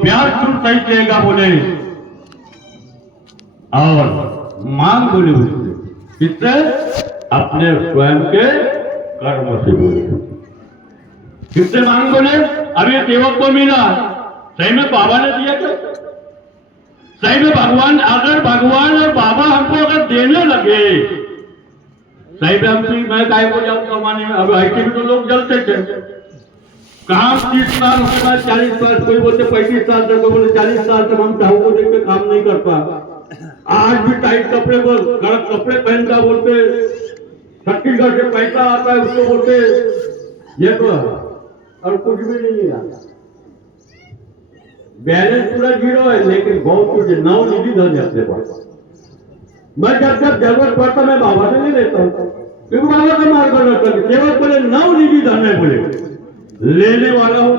प्यार क्यों सही देगा बोले, और मांग बोले उससे, किससे? अपने स्वयं के कर्म से बोले। किससे मांग बोले? अब ये सेवक को मिला, सही में बाबा ने दिया क्या? सही में भगवान, अगर भगवान और बाबा हमको अगर देने लगे, सही में हम मैं काय को जाऊँ कमाने में? अब आईटी में तो लोग जलते थे, काम 30 साल, उसके बाद 40 साल, कोई बोलते 35 साल तक, कोई बोले 40 साल तक हम चाहू को देख के काम नहीं करता। आज भी टाइट कपड़े को गलत कपड़े पहनता बोलते, छत्तीसगढ़ से पैसा आता है उसको बोलते ये तो, और कुछ भी नहीं है, बैलेंस पूरा जीरो है, लेकिन बहुत कुछ नवनिधि धन है अपने पास। मैं जब जब जरूरत पड़ता मैं बाबा से नहीं लेता हूँ, क्योंकि बाबा का मार्गदर्शन, केवल बोले नवनिधि धन है, बोले लेने वाला हूं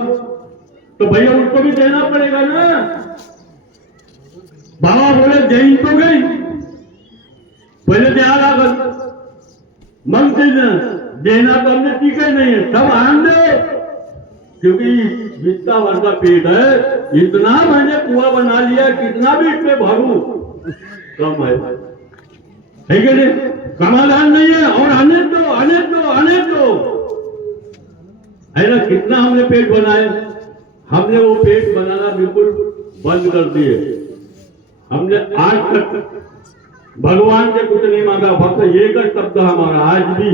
तो भैया उसको भी देना पड़ेगा ना। बाबा बोले देनी तो गई, पहले द्या लागत, मग देना तो हमने सीखा ही नहीं है, सब आन दे, क्योंकि जितना वर्ग का पेट है, इतना मैंने कुआं बना लिया, कितना भी इसमें भरू कम है, ठीक है नहीं? समाधान नहीं है, और आने दो आने दो आने दो, है ना? कितना हमने पेट बनाए, हमने वो पेट बनाना बिल्कुल बंद कर दिए। हमने आज तक भगवान से कुछ नहीं मांगा, फक्त एक शब्द हमारा आज भी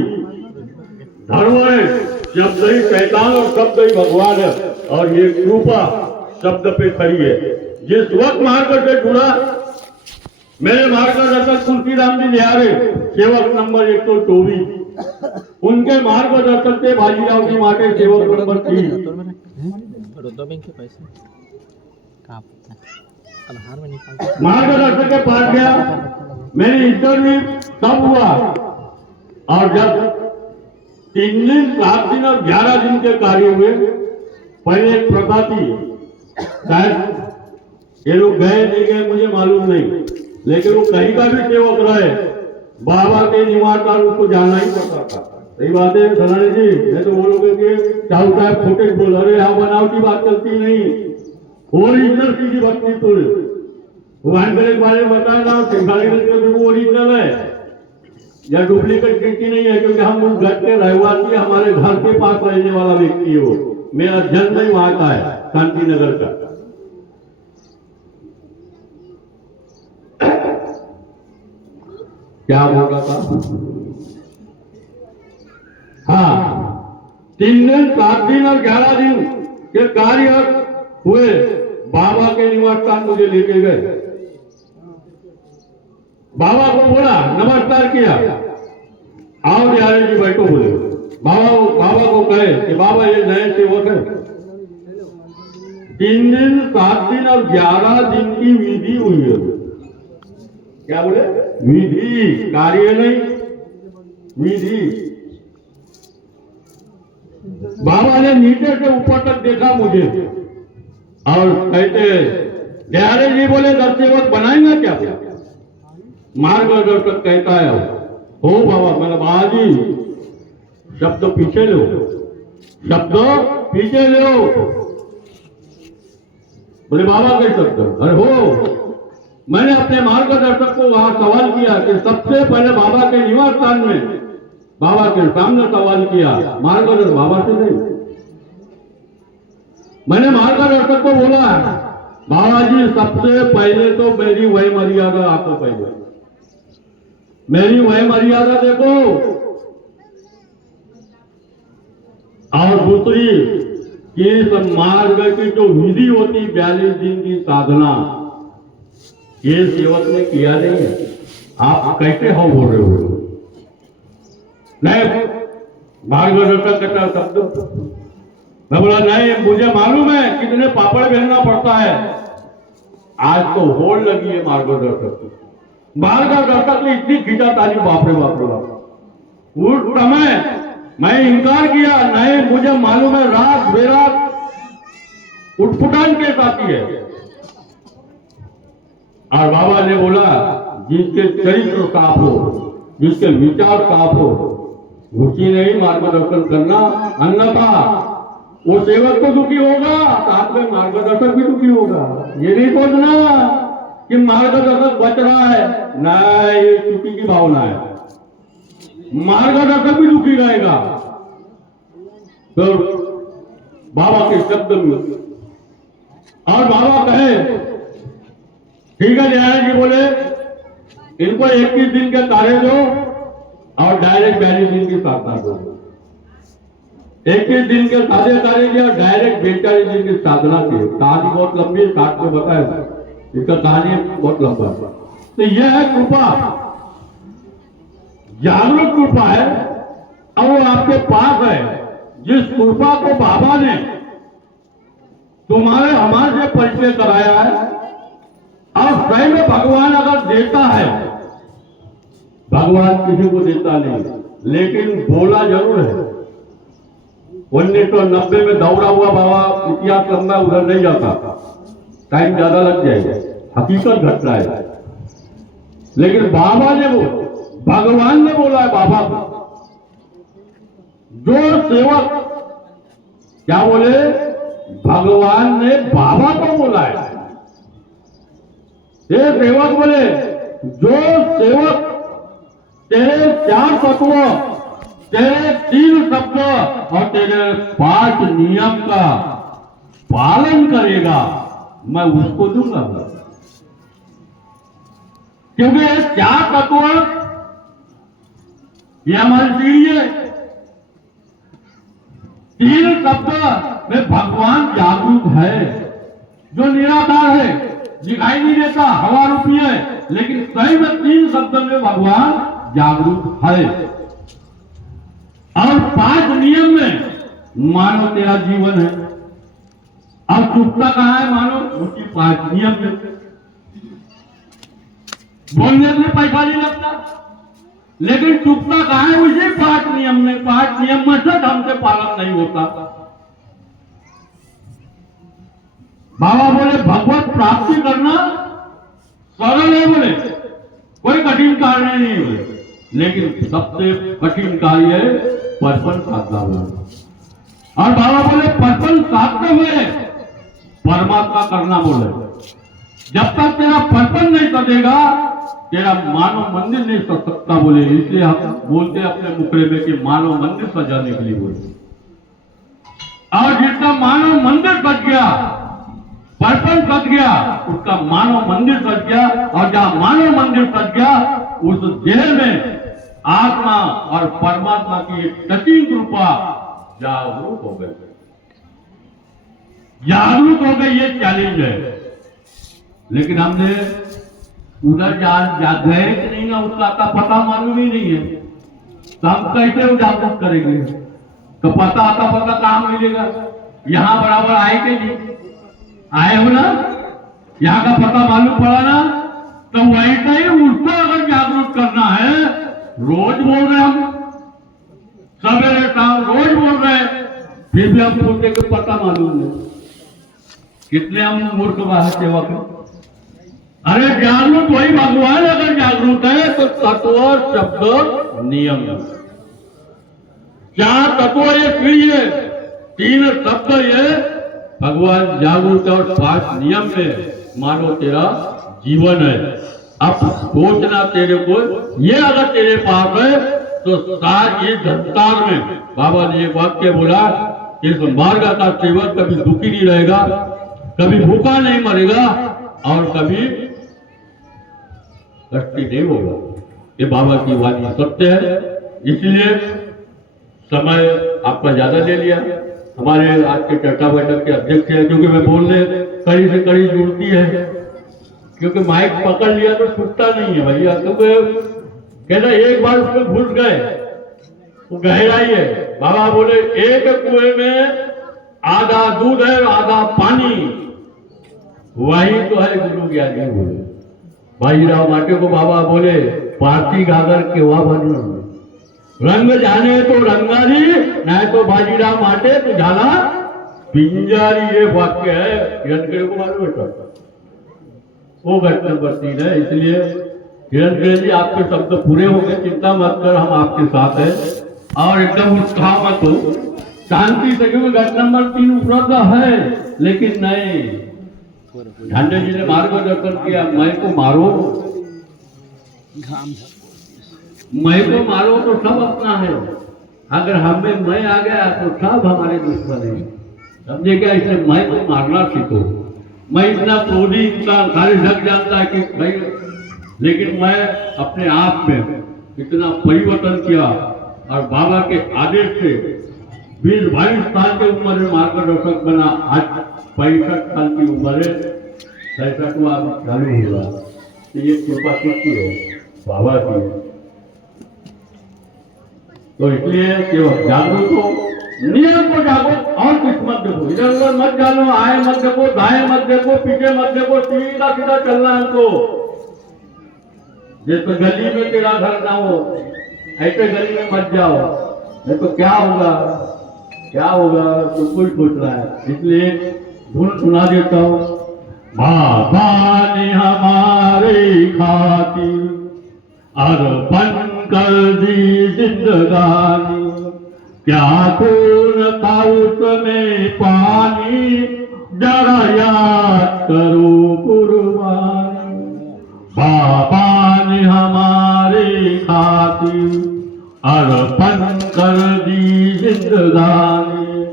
धर्म है, शब्द ही शैतान और शब्द ही भगवान है, और ये कृपा शब्द पे खड़ी है। जिस वक्त मार्ग से जुड़ा, मेरे मार्गदर्शक तुलसीराम जी लिहारे, सेवक नंबर 124, उनके मार्गदर्शक से भाजीराव जी माटे सेवक नंबर 3, मार्गदर्शक के पास गया, मेरी इंटरव्यू तब हुआ, और जब 3 दिन 7 दिन और 11 दिन के कार्य हुए, पहले एक प्रथा थी, शायद ये लोग गए नहीं गए मुझे मालूम नहीं, लेकिन वो कहीं का भी सेवक रहे, बाबा के निवास स्थान उसको जाना ही पड़ता था। सही बात है धनानी जी, मैं तो बोलोगे कि चाहू साहब खोटे बोल, अरे यहाँ बनावटी बात चलती नहीं, ओरिजिनल की भक्ति तो भगवान के बारे में बताया ना, वो ओरिजिनल है या डुप्लीकेट कीर्ति नहीं है, क्योंकि हम उस घर के रहवासी, हमारे घर के पास रहने वाला व्यक्ति हो, मेरा जन्म ही वहां का है, शांति नगर का। क्या बोल रहा था? हाँ, 3 दिन 7 दिन और 11 दिन के कार्य हुए, बाबा के निवास स्थान मुझे लेके गए, बाबा को बोला, नमस्कार किया, आओ बिहारी जी बैठो, बोले बाबा को कहे कि बाबा ये नए सेवक है। 3 दिन 7 दिन और 11 दिन की विधि हुई है। क्या बोले? विधि, कार्य नहीं, विधि। बाबा ने नीचे से ऊपर तक देखा मुझे और कहते, बिहारी जी बोले 10 सेवक बनाएंगे क्या? मार्गदर्शक कहता है, हो बाबा, मैंने बाजी शब्द पीछे लो, शब्द पीछे लो। बोले बाबा के शब्द, अरे हो, मैंने अपने मार्गदर्शक को वहां सवाल किया कि सबसे पहले बाबा के निवास स्थान में, बाबा के सामने सवाल किया, मार्गदर्शक बाबा से नहीं। मैंने मार्गदर्शक को बोला, बाबा जी सबसे पहले तो मेरी वही मर्यादा आपको पहले, मेरी वही मर्यादा देखो, और दूसरी कि इस मार्ग की जो विधि होती 42 दिन की साधना, ये सेवक ने किया नहीं है। आप कैसे हो बोल रहे हो? नहीं, मार्गदर्शक का शब्द, मैं बोला नहीं, मुझे मालूम है कितने पापड़ बेलना पड़ता है। आज तो होड़ लगी है मार्गदर्शक ने इतनी खींचा ताली, बाप रे बाप रे बाप। उस समय मैं इनकार किया, नहीं मुझे मालूम है रात बेरात उठपुटान के साथी है। और बाबा ने बोला, जिसके चरित्र साफ हो, जिसके विचार साफ हो, उसी नहीं मार्गदर्शन करना, अन्यथा वो सेवक तो दुखी होगा, साथ में मार्गदर्शक भी दुखी होगा। ये नहीं सोचना कि मार्गदर्शक बच रहा है, नहीं, ये चुकी की भावना है। मार्गदर्शक भी दुखी रहेगा। तो बाबा के शब्द में और बाबा कहे, ठीक है, न्याय जी बोले इनको 21 दिन के तारे दो और डायरेक्ट 42 दिन की साधना दो। 21 दिन के सादे तारे दिए और डायरेक्ट 42 दिन की साधना की। कहानी बहुत लंबी है, काट के बताया, इसका कहानी बहुत लंबा है। तो यह है कृपा, जागरूक कृपा है और वो आपके पास है। जिस कृपा को बाबा ने तुम्हारे हमारे से परिचय कराया है, और सही में भगवान अगर देता है, भगवान किसी को देता नहीं, लेकिन बोला जरूर है। 1990 में दौड़ा हुआ बाबा, इतिहास लंबा, उधर नहीं जाता, टाइम ज्यादा लग जाएगा, हकीकत घटना है। लेकिन बाबा ने वो, भगवान ने बोला है बाबा को, जो सेवक, क्या बोले, भगवान ने बाबा को बोला है। ये सेवक बोले, जो सेवक तेरे 4 तत्व, तेरे 3 शब्द और तेरे 5 नियम का पालन करेगा, मैं उसको दूंगा। क्योंकि ये 4 तत्व ये हमारी सीढ़ी है। 3 शब्द में भगवान जागरूक है, जो निराकार है, दिखाई नहीं देता, हवा रूपी है, लेकिन सही में 3 शब्द में भगवान जागरूक है। और 5 नियम में मानो तेरा जीवन है। अब चुपता कहां है मानो, उसकी 5 नियम में। बोलने में पैसा नहीं लगता, लेकिन चुपता कहां है, उसी 5 नियम में। 5 नियम में से ढंग से पालन नहीं होता। बाबा बोले भगवत प्राप्ति करना सरल है, बोले कोई कठिन कार्य नहीं बोले, लेकिन सबसे कठिन कार्य है 55 साधना बोले। और बाबा बोले 55 साधना में परमात्मा करना बोले। जब तक तेरा 55 नहीं सजेगा, तेरा मानव मंदिर नहीं सज सकता बोले। इसलिए हम बोलते अपने मुखड़े में कि मानव मंदिर सजाने के लिए बोले। और जिसका मानव मंदिर सज गया, 55 सज गया, उसका मानव मंदिर सज गया। और जहां मानव मंदिर सज गया, उस देह में आत्मा और परमात्मा की एक सटीक कृपा जागरूक हो गई। जागरूक हो गई, ये चैलेंज है। लेकिन हमने उधर गए कि नहीं ना, उसका आता पता मालूम ही नहीं है, तो हम कैसे जागरूक करेंगे? तो पता आता पता कहां मिलेगा? यहां बराबर आए कि नहीं आए हो ना, यहां का पता मालूम पड़ा ना, तो वैसे ही उसको अगर जागरूक करना है, रोज बोल रहे हम, सवेरे शाम रोज बोल रहे हैं, फिर भी हम बोलते कि पता मालूम नहीं। कितने हम मूर्ख बाहर सेवक। अरे जागरूक वही भगवान अगर जागरूक है तो तत्व शब्द नियम, 4 तत्व ये सीढ़ी है, 3 शब्द ये भगवान जागरूक है, और 5 नियम में मानो तेरा जीवन है। अब सोचना तेरे को, ये अगर तेरे पास है तो ये संसार में बाबा ने एक वाक्य बोला कि इस मार्ग का सेवक कभी दुखी नहीं रहेगा, कभी भूखा नहीं मरेगा और कभी कष्टी नहीं होगा। ये बाबा की वाणी सत्य है। इसलिए समय आपका ज्यादा ले लिया। हमारे आज के चर्चा बैठक के अध्यक्ष है, क्योंकि मैं बोलने कड़ी से कड़ी जुड़ती है, क्योंकि माइक पकड़ लिया तो छूटता नहीं है भैया। क्योंकि कहना एक बार उसमें घुस गए तो गहराई है। बाबा बोले एक कुएं में आधा दूध है आधा पानी, वही तो है गुरु ज्ञानी बोले। भाईराव माटे को बाबा बोले पार्टी गागर केवा बनना, रंग जाने तो रंगारी, नहीं तो बाजीराव माटे तो झाला पिंजारी। ये वाक्य है, हिरणखड़े को मालूम है, वो घटना बढ़ती है। इसलिए हिरणखड़े जी आपके शब्द पूरे हो गए, चिंता मत कर, हम आपके साथ हैं। और एकदम उत्साह मत हो, शांति से, क्योंकि घट नंबर 3 उपलब्ध है, लेकिन नहीं, झांडे जी ने मार्गदर्शन किया, मैं को मारो, मैं को मारो तो सब अपना है, अगर हमें मैं आ गया तो सब हमारे दुश्मन है, समझे क्या? इसलिए मैं को मारना सीखो। मैं इतना क्रोधी इंसान, खाली जग जानता है कि भाई, लेकिन मैं अपने आप में इतना परिवर्तन किया और बाबा के आदेश से 20-22 साल की उम्र में मार्गदर्शक बना। आज 65 साल की उम्र है, 67वां अब चालू हुआ। तो ये कृपा किसकी है? बाबा की है। तो इसलिए केवल जागरूक हो, नियम को जागो और कुछ मत देखो, इधर उधर मत जानो, आए मत देखो, दाएं मत देखो, पीछे मत देखो, सीधा सीधा चलना है हमको। जैसे गली में तेरा घर ना हो, ऐसे गली में मत जाओ, नहीं तो क्या होगा, क्या होगा तो कोई सोच रहा है। इसलिए धुन सुना देता हूँ। बाबा ने हमारे खातिर अर्पण कर दी जिंदगानी, क्या खून था उसमें पानी, जरा याद करो कुर्बानी। बाबा ने हमारे खातिर अर्पण कर दी जिंदगानी,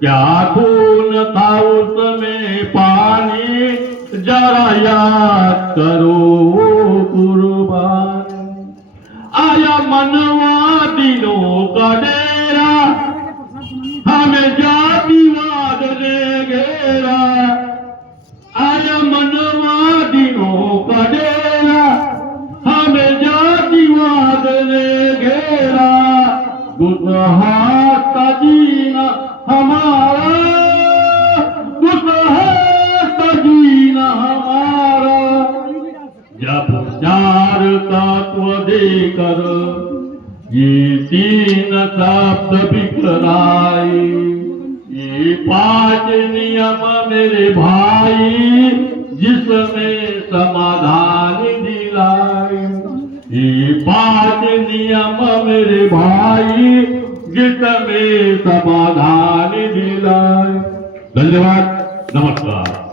क्या खून था उसमें पानी, जरा याद करो कुर्बानी। आया मनवा दिनों का डेरा, हमें जातिवाद ने घेरा। आया मनवा दिनों का डेरा, हमें जातिवाद ने घेरा। दुस्सह जीना हमारा, दुस्सह जीना हमारा। जब 4 तत्व देकर ये 3 शब्द बिखराए, ये 5 नियम मेरे भाई जिसमें समाधान दिलाए। ये 5 नियम मेरे भाई जिसमें समाधान दिलाए। धन्यवाद, नमस्कार।